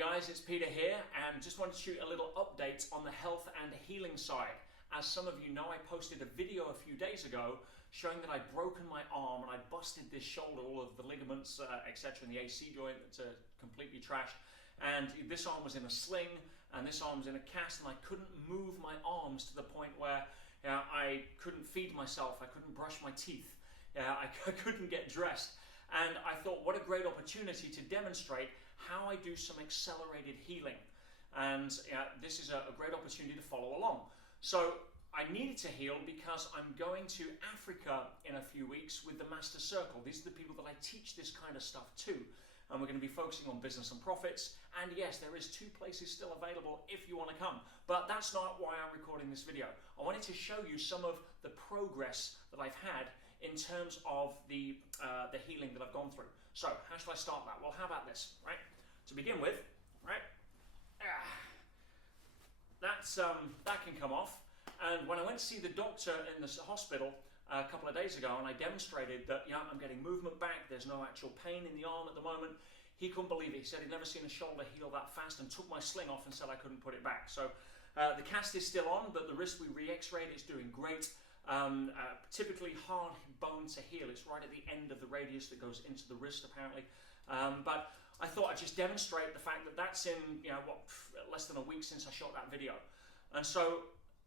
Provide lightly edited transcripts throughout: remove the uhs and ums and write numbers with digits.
guys, it's Peter here, and just wanted to shoot a little update on the health and healing side. As some of you know, I posted a video a few days ago showing that I'd broken my arm and I'd busted this shoulder, all of the ligaments, etc., and the AC joint that's completely trashed. And this arm was in a sling, and this arm was in a cast, and I couldn't move my arms to the point where I couldn't feed myself, I couldn't brush my teeth, I couldn't get dressed. And I thought, what a great opportunity to demonstrate how I do some accelerated healing. And this is a great opportunity to follow along. So I needed to heal because I'm going to Africa in a few weeks with the Master Circle. These are the people that I teach this kind of stuff to. And we're going to be focusing on business and profits. And yes, there is 2 places still available if you want to come. But that's not why I'm recording this video. I wanted to show you some of the progress that I've had in terms of the healing that I've gone through. So how shall I start that? Well, how about this, right? To begin with, right? That can come off. And when I went to see the doctor in the hospital a couple of days ago, and I demonstrated that, I'm getting movement back, there's no actual pain in the arm at the moment, he couldn't believe it. He said he'd never seen a shoulder heal that fast, and took my sling off and said I couldn't put it back. So the cast is still on, but the wrist we re-x-rayed, it's doing great. Typically hard bone to heal. It's right at the end of the radius that goes into the wrist, apparently. But I thought I'd just demonstrate the fact that that's in, less than a week since I shot that video. And so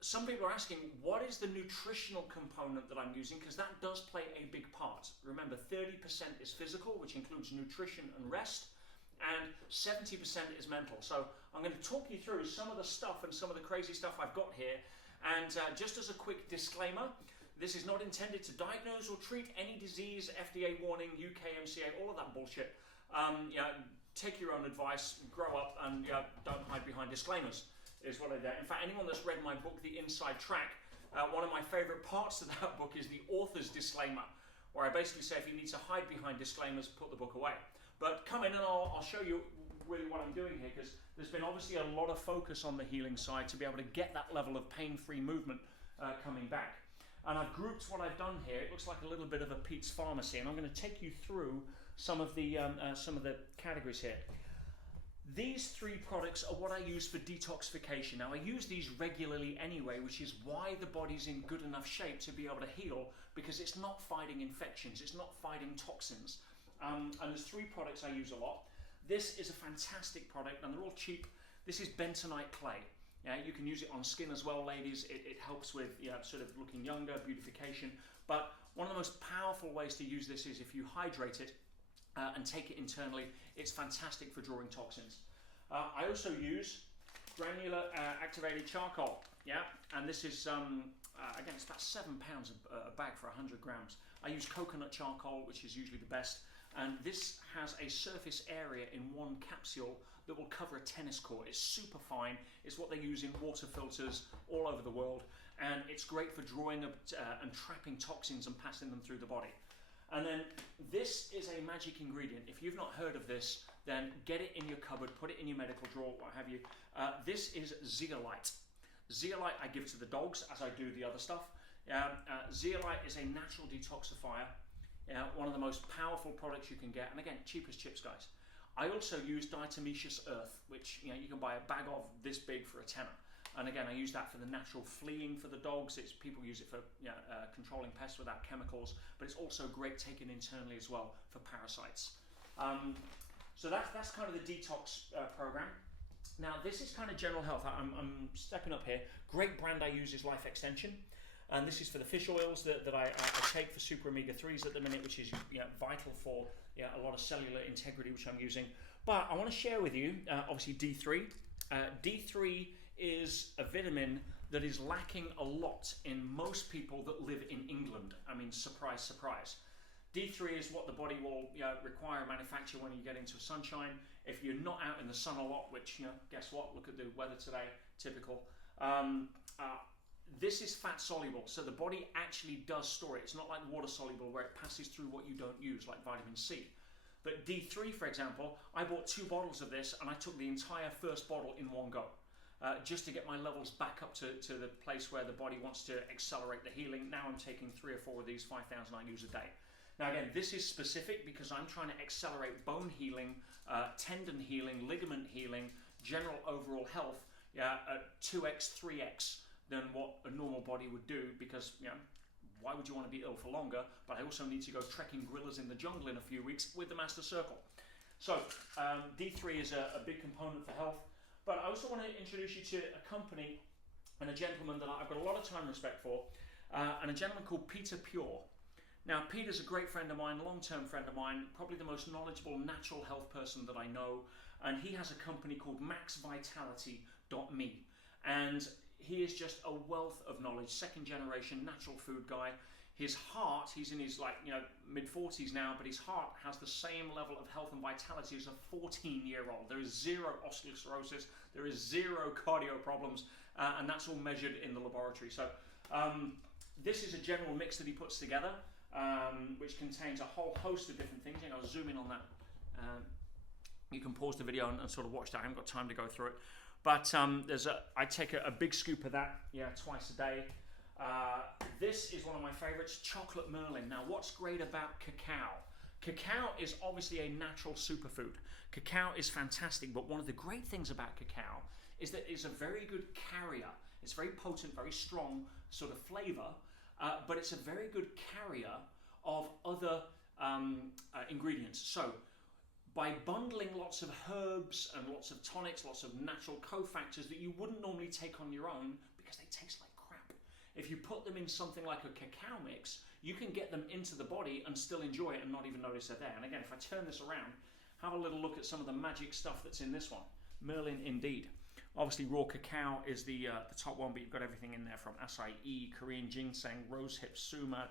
some people are asking, what is the nutritional component that I'm using? Because that does play a big part. Remember, 30% is physical, which includes nutrition and rest, and 70% is mental. So I'm going to talk you through some of the stuff and some of the crazy stuff I've got here. And just as a quick disclaimer, this is not intended to diagnose or treat any disease, FDA warning, UK MCA, all of that bullshit. Take your own advice, grow up, and don't hide behind disclaimers, is what I do. In fact, anyone that's read my book, The Inside Track, one of my favorite parts of that book is the author's disclaimer, where I basically say if you need to hide behind disclaimers, put the book away. But come in and I'll show you really what I'm doing here, because there's been obviously a lot of focus on the healing side to be able to get that level of pain-free movement coming back. And I've grouped what I've done here. It looks like a little bit of a Pete's Pharmacy, and I'm going to take you through some of the categories here. These 3 products are what I use for detoxification. Now, I use these regularly anyway, which is why the body's in good enough shape to be able to heal, because it's not fighting infections, it's not fighting toxins. And there's 3 products I use a lot. This is a fantastic product, and they're all cheap. This is bentonite clay. You can use it on skin as well, ladies. It helps with sort of looking younger, beautification. But one of the most powerful ways to use this is if you hydrate it and take it internally. It's fantastic for drawing toxins. I also use granular activated charcoal. And this is again, it's about £7 a bag for 100 grams. I use coconut charcoal, which is usually the best. And this has a surface area in one capsule that will cover a tennis court. It's super fine. It's what they use in water filters all over the world. And it's great for drawing and trapping toxins and passing them through the body. And then this is a magic ingredient. If you've not heard of this, then get it in your cupboard, put it in your medical drawer, what have you. This is zeolite. Zeolite I give to the dogs, as I do the other stuff. Zeolite is a natural detoxifier. One of the most powerful products you can get, and again, cheap as chips, guys. I also use diatomaceous earth, which you can buy a bag of this big for a tenner. And again, I use that for the natural fleeing for the dogs. People use it for controlling pests without chemicals, but it's also great taken internally as well for parasites. So that's kind of the detox program. Now, this is kind of general health. I'm stepping up here. Great brand I use is Life Extension. And this is for the fish oils that I take for super omega-3s at the minute, which is vital for a lot of cellular integrity, which I'm using. But I want to share with you, obviously, D3. D3 is a vitamin that is lacking a lot in most people that live in England. I mean, surprise, surprise. D3 is what the body will require and manufacture when you get into sunshine. If you're not out in the sun a lot, which, guess what? Look at the weather today, typical. This is fat soluble, so the body actually does store it. It's not like water soluble where it passes through what you don't use, like vitamin C. But D3, for example, I bought 2 bottles of this and I took the entire first bottle in one go, just to get my levels back up to the place where the body wants to accelerate the healing. Now I'm taking 3 or 4 of these 5,000 IUs a day. Now again, this is specific because I'm trying to accelerate bone healing, tendon healing, ligament healing, general overall health, at 2x, 3x than what a normal body would do, because why would you want to be ill for longer? But I also need to go trekking gorillas in the jungle in a few weeks with the Master Circle. So D3 is a big component for health. But I also want to introduce you to a company and a gentleman that I've got a lot of time and respect for, and a gentleman called Peter Pure. Now, Peter's a great friend of mine, long-term friend of mine, probably the most knowledgeable natural health person that I know, and he has a company called maxvitality.me, and he is just a wealth of knowledge, second-generation natural food guy. His heart, he's in his mid-40s now, but his heart has the same level of health and vitality as a 14-year-old. There is zero osteoporosis, there is zero cardio problems, and that's all measured in the laboratory. So this is a general mix that he puts together, which contains a whole host of different things. I'll zoom in on that. You can pause the video and sort of watch that. I haven't got time to go through it. But I take a big scoop of that, twice a day. This is one of my favorites, chocolate Merlin. Now, what's great about cacao? Cacao is obviously a natural superfood. Cacao is fantastic, but one of the great things about cacao is that it's a very good carrier. It's very potent, very strong sort of flavor, but it's a very good carrier of other ingredients. So, by bundling lots of herbs and lots of tonics, lots of natural cofactors that you wouldn't normally take on your own because they taste like crap. If you put them in something like a cacao mix, you can get them into the body and still enjoy it and not even notice they're there. And again, if I turn this around, have a little look at some of the magic stuff that's in this one. Merlin indeed. Obviously, raw cacao is the top one, but you've got everything in there from acai, Korean ginseng, rosehip, suma,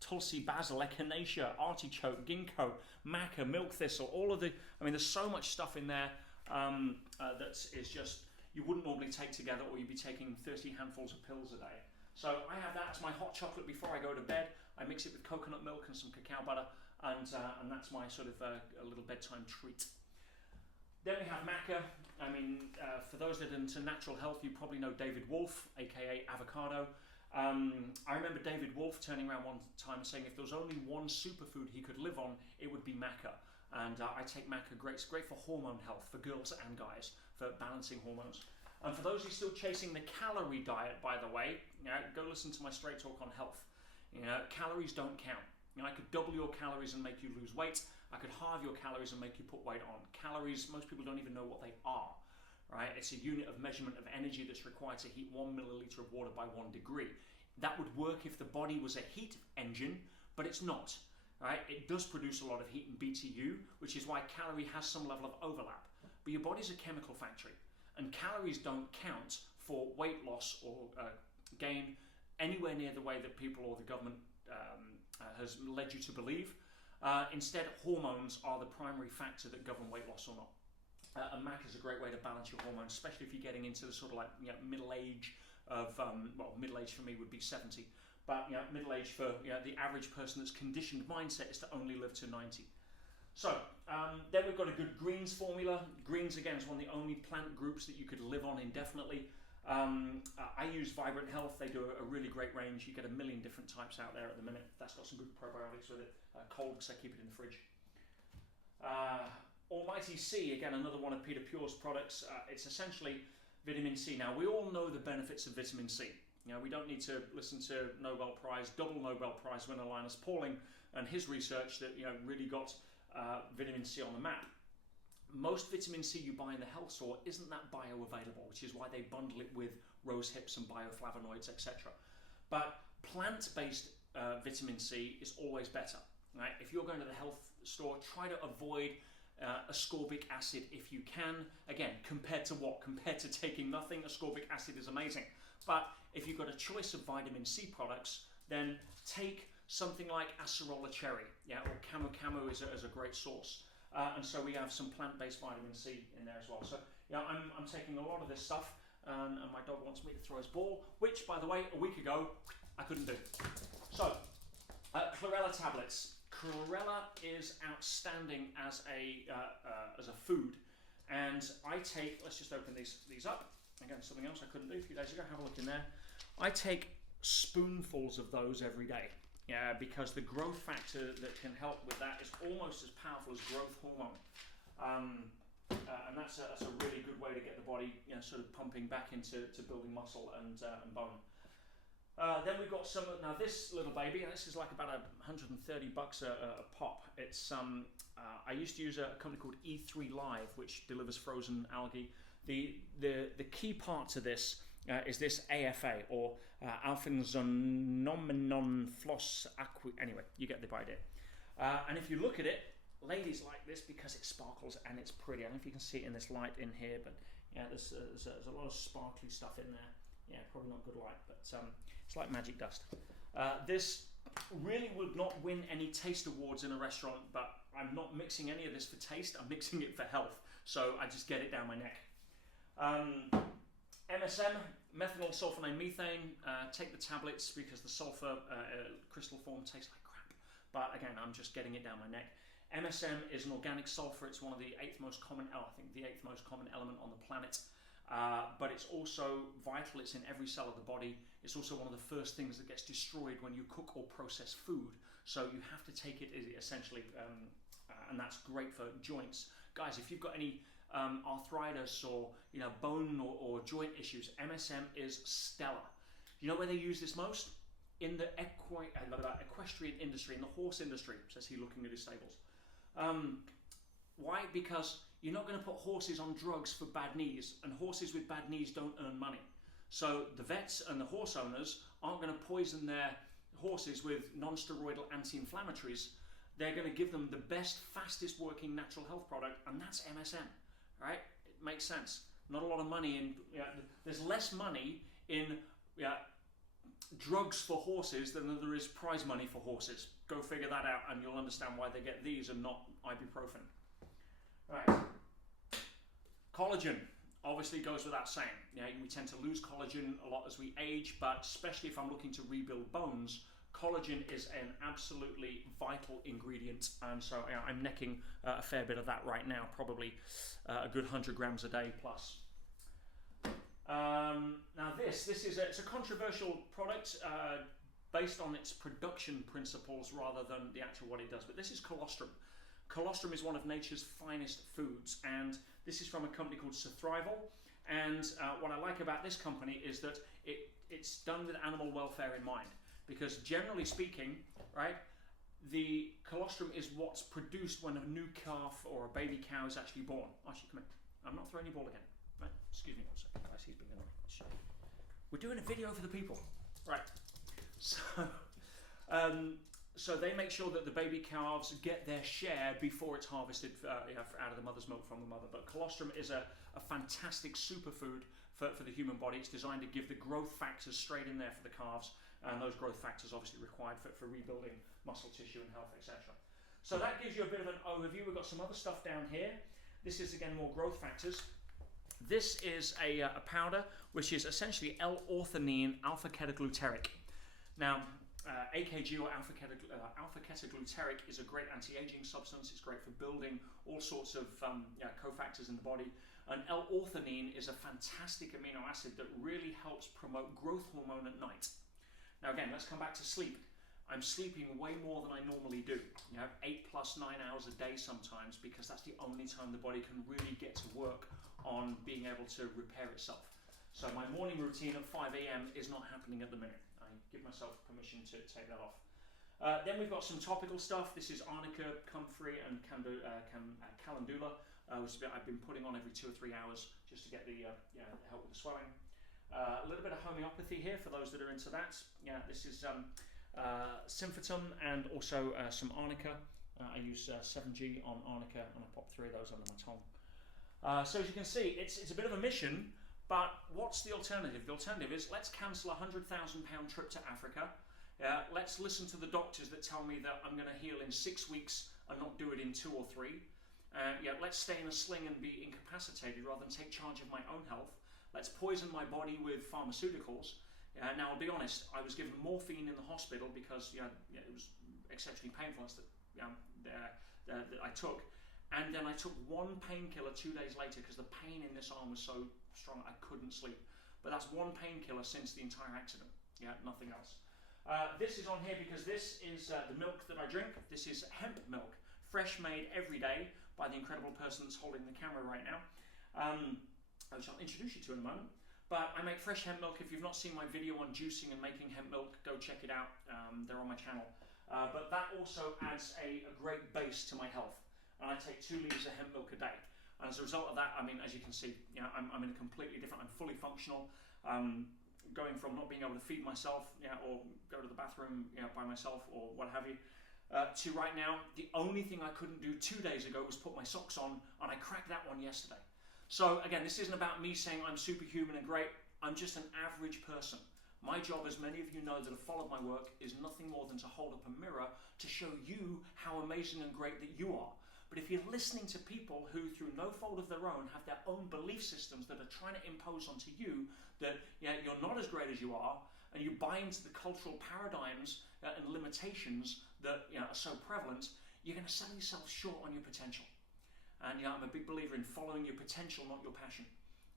tulsi, basil, echinacea, artichoke, ginkgo, maca, milk thistle, all of the, there's so much stuff in there that is just, you wouldn't normally take together, or you'd be taking 30 handfuls of pills a day. So I have that as my hot chocolate before I go to bed. I mix it with coconut milk and some cacao butter, and that's my sort of a little bedtime treat. Then we have maca. For those that are into natural health, you probably know David Wolfe, aka Avocado. I remember David Wolfe turning around one time saying if there was only one superfood he could live on, it would be maca. And I take maca. It's great for hormone health, for girls and guys, for balancing hormones. And for those who are still chasing the calorie diet, by the way, go listen to my Straight Talk on health. Calories don't count. I could double your calories and make you lose weight. I could halve your calories and make you put weight on. Calories, most people don't even know what they are. Right? It's a unit of measurement of energy that's required to heat 1 milliliter of water by 1 degree. That would work if the body was a heat engine, but it's not. Right? It does produce a lot of heat in BTU, which is why calorie has some level of overlap. But your body's a chemical factory, and calories don't count for weight loss or gain anywhere near the way that people or the government has led you to believe. Instead, hormones are the primary factor that govern weight loss or not. And Maca is a great way to balance your hormones, especially if you're getting into the sort of middle age of, middle age for me would be 70, but middle age for the average person that's conditioned mindset is to only live to 90. So then we've got a good greens formula. Greens again is one of the only plant groups that you could live on indefinitely. I use Vibrant Health. They do a really great range. You get a million different types out there at the minute. That's got some good probiotics with it. Cold because I keep it in the fridge. Almighty C, again, another one of Peter Pure's products. It's essentially vitamin C. Now, we all know the benefits of vitamin C. We don't need to listen to double Nobel Prize winner Linus Pauling and his research that really got vitamin C on the map. Most vitamin C you buy in the health store isn't that bioavailable, which is why they bundle it with rose hips and bioflavonoids, etc. But plant-based vitamin C is always better. Right? If you're going to the health store, try to avoid ascorbic acid if you can. Again, compared to what? Compared to taking nothing, ascorbic acid is amazing. But if you've got a choice of vitamin C products, then take something like acerola cherry, or camu camu is a great source. And so we have some plant-based vitamin C in there as well. So I'm taking a lot of this stuff, and my dog wants me to throw his ball, which, by the way, a week ago I couldn't do. So Chlorella tablets. Chlorella is outstanding as a food, and I take. Let's just open these up. Again, something else I couldn't do a few days ago. Have a look in there. I take spoonfuls of those every day. because the growth factor that can help with that is almost as powerful as growth hormone. And that's a really good way to get the body, sort of pumping back into building muscle and bone. Then we've got now this little baby, and this is like about $130 a pop. It's I used to use a company called E3 Live, which delivers frozen algae. The key part to this is this AFA, or alpha-zonomenon floss aqua. Anyway, you get the idea. And if you look at it, ladies like this because it sparkles and it's pretty. I don't know if you can see it in this light in here, but there's a lot of sparkly stuff in there. Probably not good light, but it's like magic dust. This really would not win any taste awards in a restaurant, but I'm not mixing any of this for taste. I'm mixing it for health, so I just get it down my neck. MSM, Methylsulfonylmethane. Take the tablets because the sulfur crystal form tastes like crap. But again, I'm just getting it down my neck. MSM is an organic sulfur. It's one of the eighth most common element on the planet. But it's also vital. It's in every cell of the body. It's also one of the first things that gets destroyed when you cook or process food. So you have to take it essentially, and that's great for joints. Guys, if you've got any arthritis or bone or joint issues, MSM is stellar. You know where they use this most? In the equestrian industry, in the horse industry, says he looking at his stables. Why? Because you're not going to put horses on drugs for bad knees, and horses with bad knees don't earn money. So the vets and the horse owners aren't going to poison their horses with non-steroidal anti-inflammatories. They're going to give them the best, fastest working natural health product, and that's MSM, right? It makes sense. Not a lot of money in, there's less money in drugs for horses than there is prize money for horses. Go figure that out and you'll understand why they get these and not ibuprofen. Right. Collagen obviously goes without saying. We tend to lose collagen a lot as we age, but especially if I'm looking to rebuild bones, collagen is an absolutely vital ingredient, and so I'm necking a fair bit of that right now, probably a good 100 grams a day plus. Now it's a controversial product based on its production principles rather than the actual what it does, but this is colostrum. Colostrum is one of nature's finest foods, and this is from a company called Surthrival. And what I like about this company is that it's done with animal welfare in mind, because generally speaking, right, the colostrum is what's produced when a new calf or a baby cow is actually born. Actually, come in. I'm not throwing your ball again. Right? Excuse me one second, guys. He's being annoying. We're doing a video for the people, right? So they make sure that the baby calves get their share before it's harvested out of the mother's milk from the mother. But colostrum is a fantastic superfood for the human body. It's designed to give the growth factors straight in there for the calves, and those growth factors obviously required for rebuilding muscle tissue and health, etc. So that gives you a bit of an overview. We've got some other stuff down here. This is again more growth factors. This is a powder which is essentially L-orthanine alpha-ketogluteric. Now, AKG or alpha-ketogluteric is a great anti-aging substance. It's great for building all sorts of cofactors in the body. And L-orthanine is a fantastic amino acid that really helps promote growth hormone at night. Now again, let's come back to sleep. I'm sleeping way more than I normally do. 8 plus 9 hours a day sometimes, because that's the only time the body can really get to work on being able to repair itself. So my morning routine at 5 a.m. is not happening at the minute. I give myself permission to take that off. Then we've got some topical stuff. This is arnica, comfrey, and calendula, which I've been putting on every 2 or 3 hours just to get the help with the swelling. A little bit of homeopathy here for those that are into that. This is symphytum and also some arnica. I use 7G on arnica, and I pop 3 of those under my tongue. So as you can see, it's a bit of a mission, but what's the alternative? The alternative is let's cancel a £100,000 trip to Africa. Let's listen to the doctors that tell me that I'm going to heal in 6 weeks and not do it in 2 or 3. Let's stay in a sling and be incapacitated rather than take charge of my own health. Let's poison my body with pharmaceuticals. Now, I'll be honest, I was given morphine in the hospital because it was exceptionally painful that I took. And then I took 1 painkiller 2 days later because the pain in this arm was so strong I couldn't sleep. But that's 1 painkiller since the entire accident. Nothing else. This is on here because this is the milk that I drink. This is hemp milk, fresh made every day by the incredible person that's holding the camera right now, which I'll introduce you to in a moment. But I make fresh hemp milk. If you've not seen my video on juicing and making hemp milk, go check it out. They're on my channel. But that also adds a great base to my health. And I take 2 litres of hemp milk a day. And as a result of that, I mean, as you can see, you know, I'm in a completely different, I'm fully functional. Going from not being able to feed myself, or go to the bathroom, by myself or what have you, to right now, the only thing I couldn't do 2 days ago was put my socks on, and I cracked that one yesterday. So again, this isn't about me saying I'm superhuman and great. I'm just an average person. My job, as many of you know that have followed my work, is nothing more than to hold up a mirror to show you how amazing and great that you are. But if you're listening to people who, through no fault of their own, have their own belief systems that are trying to impose onto you that you're not as great as you are, and you buy into the cultural paradigms and limitations that are so prevalent, you're going to sell yourself short on your potential. And I'm a big believer in following your potential, not your passion.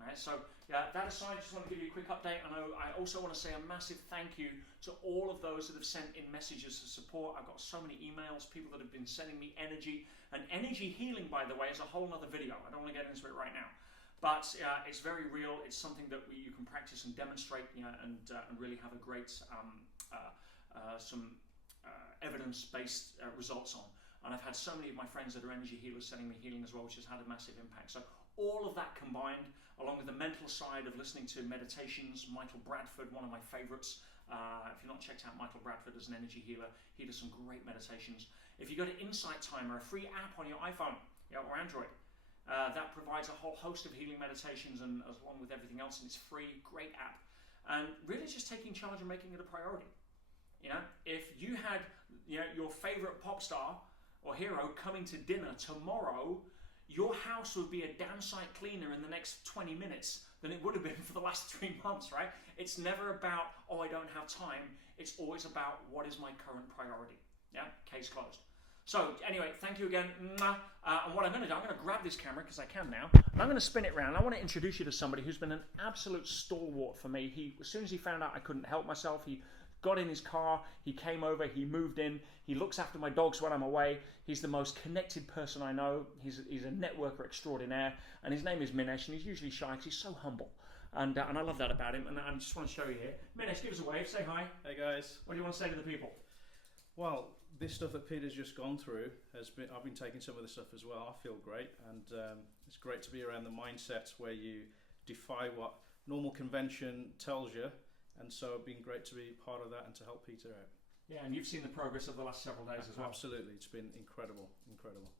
Right, so that aside, I just want to give you a quick update. I also want to say a massive thank you to all of those that have sent in messages of support. I've got so many emails, people that have been sending me energy. And energy healing, by the way, is a whole other video. I don't want to get into it right now. But it's very real. It's something that you can practice and demonstrate, and really have a great evidence-based results on. And I've had so many of my friends that are energy healers sending me healing as well, which has had a massive impact. So all of that combined, along with the mental side of listening to meditations, Michael Bradford, one of my favorites. If you've not checked out Michael Bradford as an energy healer, he does some great meditations. If you go to Insight Timer, a free app on your iPhone or Android, that provides a whole host of healing meditations, and along with everything else, and it's free, great app. And really just taking charge and making it a priority. If you had your favorite pop star or hero coming to dinner tomorrow, your house would be a damn sight cleaner in the next 20 minutes than it would have been for the last 3 months, right? It's never about, oh, I don't have time. It's always about, what is my current priority? Case closed. So anyway, thank you again. And what I'm going to do, I'm going to grab this camera, because I can now, and I'm going to spin it around. I want to introduce you to somebody who's been an absolute stalwart for me. As soon as he found out I couldn't help myself, he got in his car, he came over, he moved in, he looks after my dogs when I'm away. He's the most connected person I know. He's a networker extraordinaire, and his name is Minesh, and he's usually shy because he's so humble. And I love that about him, and I just want to show you here. Minesh, give us a wave, say hi. Hey guys. What do you want to say to the people? Well, this stuff that Peter's just gone through I've been taking some of this stuff as well. I feel great, and it's great to be around the mindsets where you defy what normal convention tells you. And so it's been great to be part of that and to help Peter out. Yeah, and you've seen the progress of the last several days as well. Absolutely, it's been incredible.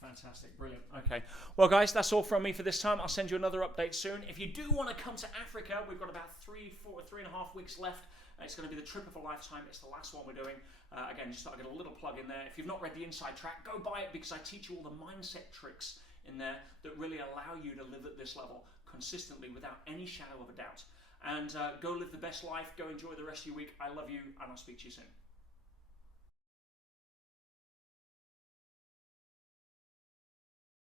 Fantastic, brilliant. Okay, well guys, that's all from me for this time. I'll send you another update soon. If you do want to come to Africa, we've got about 3.5 weeks left. It's going to be the trip of a lifetime. It's the last one we're doing. Again, just thought I'd get a little plug in there. If you've not read the Inside Track, go buy it, because I teach you all the mindset tricks in there that really allow you to live at this level consistently without any shadow of a doubt. And go live the best life. Go enjoy the rest of your week. I love you, and I'll speak to you soon.